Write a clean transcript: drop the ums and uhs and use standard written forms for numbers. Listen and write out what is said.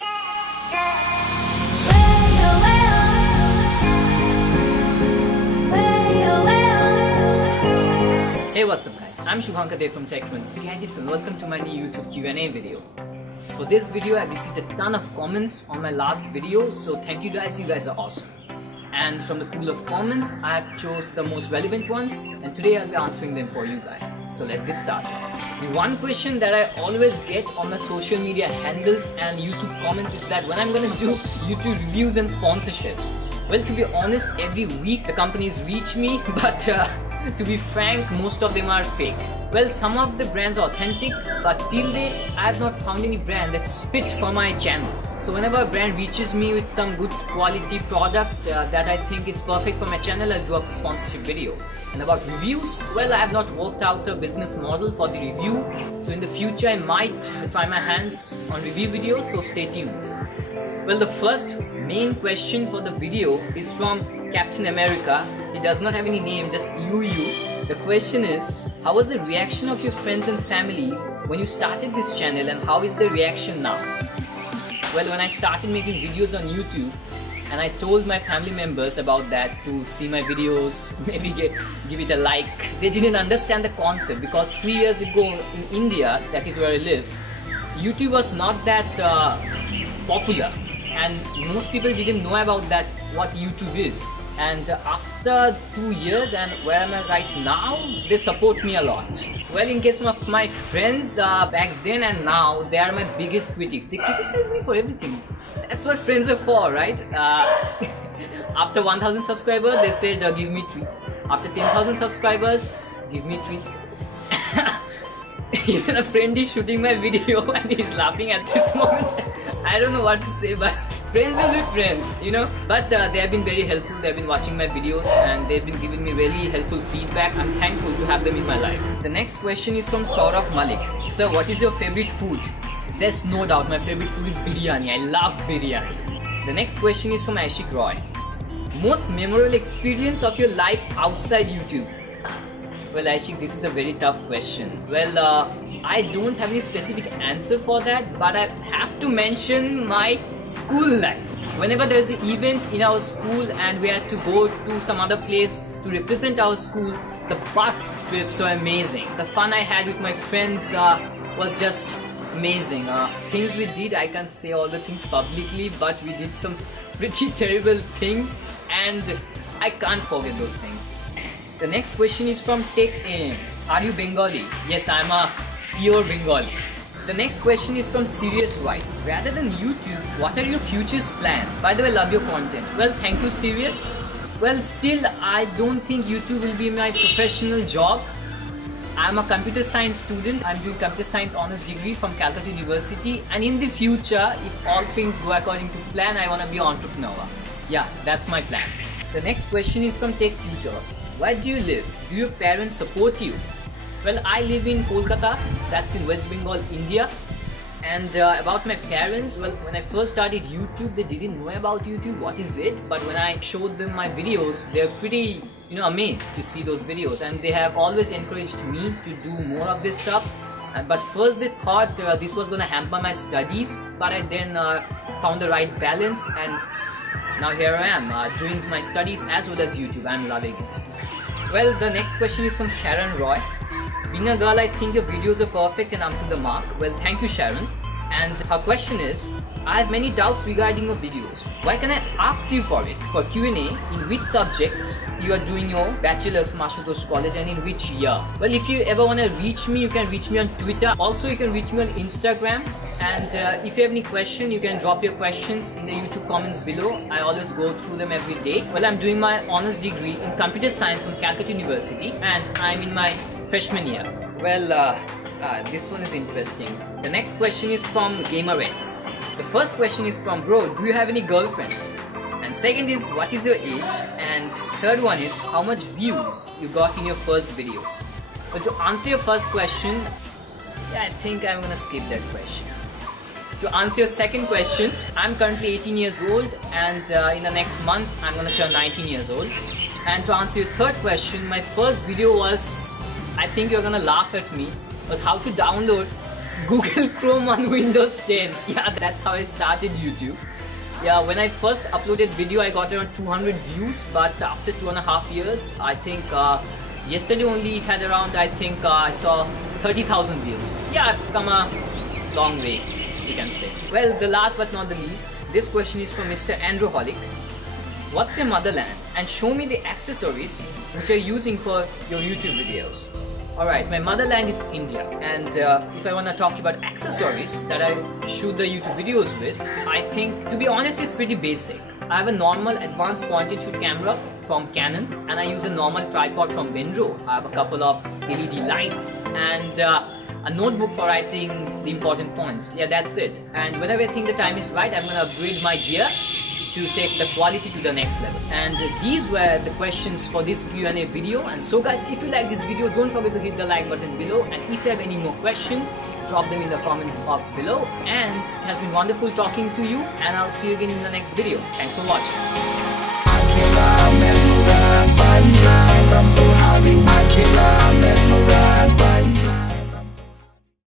Hey, what's up guys, I'm Shubhankar Dev from Tech20 Gadgets and welcome to my new YouTube Q&A video. For this video I received a ton of comments on my last video, so thank you guys are awesome. And from the pool of comments I have chose the most relevant ones and today I'll be answering them for you guys. So let's get started. The one question that I always get on my social media handles and YouTube comments is that when I'm gonna do YouTube reviews and sponsorships. Well, to be honest, every week the companies reach me, but to be frank, most of them are fake. Well, some of the brands are authentic, but till date I have not found any brand that's fit for my channel. So whenever a brand reaches me with some good quality product that I think is perfect for my channel, I'll do a sponsorship video. And about reviews, well, I have not worked out a business model for the review, so in the future I might try my hands on review videos, so stay tuned. Well, the first main question for the video is from Captain America. He does not have any name, just you. The question is, how was the reaction of your friends and family when you started this channel and how is the reaction now? Well, when I started making videos on YouTube and I told my family members about that to see my videos, maybe give it a like, they didn't understand the concept because 3 years ago in India, that is where I live, YouTube was not that popular and most people didn't know about that, what YouTube is. And after 2 years and where am I right now, they support me a lot. Well, in case of my friends back then and now, they are my biggest critics. They criticize me for everything. That's what friends are for, right? After 1000 subscribers, they said give me treat. After 10,000 subscribers, give me treat. Even a friend is shooting my video and he's laughing at this moment. I don't know what to say, but friends will be friends, you know. But they have been very helpful. They have been watching my videos and they've been giving me really helpful feedback. I'm thankful to have them in my life. The next question is from Saurabh Malik. Sir, what is your favorite food? There's no doubt my favorite food is biryani. I love biryani. The next question is from Ashik Roy. Most memorable experience of your life outside YouTube? Well, Ashik, this is a very tough question. Well, I don't have any specific answer for that, but I have to mention my school life. Whenever there's an event in our school and we had to go to some other place to represent our school, the bus trips were amazing. The fun I had with my friends was just amazing. Things we did, I can't say all the things publicly, but we did some pretty terrible things and I can't forget those things. The next question is from Tech AM. Are you Bengali? Yes, I'm a pure Bengali. The next question is from Serious White. Rather than YouTube, what are your future's plans? By the way, love your content. Well, thank you, Serious. Well, still, I don't think YouTube will be my professional job. I'm a computer science student. I'm doing computer science honors degree from Calcutta University. And in the future, if all things go according to plan, I want to be an entrepreneur. Yeah, that's my plan. The next question is from Tech Tutors. Where do you live? Do your parents support you? Well, I live in Kolkata, that's in West Bengal, India. And about my parents, well, when I first started YouTube, they didn't know about YouTube, what is it? But when I showed them my videos, they're pretty, amazed to see those videos. And they have always encouraged me to do more of this stuff. But first they thought this was gonna hamper my studies, but I then found the right balance and now here I am doing my studies as well as YouTube. I'm loving it. Well, the next question is from Sharon Roy. Being a girl, I think your videos are perfect and up to the mark. Well, thank you, Sharon. And her question is, I have many doubts regarding your videos. Why can I ask you for it? For Q&A, in which subject you are doing your bachelor's Mashutosh College and in which year? Well, if you ever want to reach me, you can reach me on Twitter. Also, you can reach me on Instagram. And if you have any question, you can drop your questions in the YouTube comments below. I always go through them every day. Well, I'm doing my honors degree in computer science from Calcutta University and I'm in my freshman year. Well, this one is interesting. The next question is from GamerX. The first question is from bro, do you have any girlfriend? And second is what is your age? And third one is how much views you got in your first video? But to answer your first question, yeah, I think I'm gonna skip that question. To answer your second question, I'm currently 18 years old and in the next month I'm gonna turn 19 years old. And to answer your third question, my first video was, I think you're gonna laugh at me, was how to download Google Chrome on Windows 10. Yeah, that's how I started YouTube. Yeah, when I first uploaded video, I got around 200 views, but after 2.5 years, I think yesterday only it had around, I think I saw 30,000 views. Yeah, I've come a long way, you can say. Well, the last but not the least, this question is from Mr. Androholic. What's your motherland? And show me the accessories which you're using for your YouTube videos. Alright, my motherland is India, and if I want to talk about accessories that I shoot the YouTube videos with, I think, to be honest, it's pretty basic. I have a normal advanced point and shoot camera from Canon, and I use a normal tripod from Benro. I have a couple of LED lights and a notebook for writing the important points. Yeah, that's it. And whenever I think the time is right, I'm gonna upgrade my gear to take the quality to the next level. And these were the questions for this Q&A video. And so guys, if you like this video, don't forget to hit the like button below, and if you have any more questions, drop them in the comments box below. And it has been wonderful talking to you, and I'll see you again in the next video. Thanks for watching.